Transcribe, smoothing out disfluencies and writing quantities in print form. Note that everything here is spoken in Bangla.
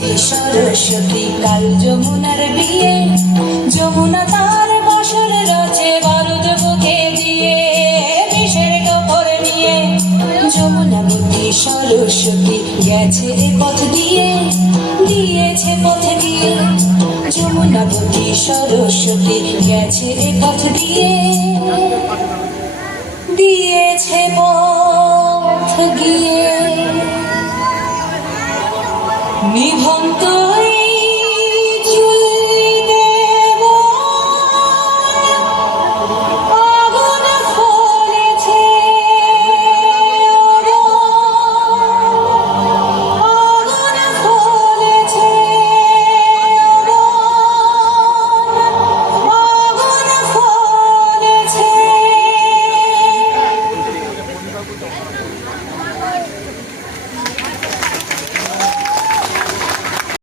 সরস্বতী কাল যমুনার বিয়ে, যমুনা তার বাসর রচে বারুদ বুকে দিয়ে, বিষের কাপড় নিয়ে যমুনাবতী সরস্বতী গেছে এ পথ দিয়ে, দিয়েছে পথ দিয়ে। যমুনাবতী সরস্বতী গেছে এ পথ দিয়ে, দিয়েছে পথ গিয়ে। নিভন্ত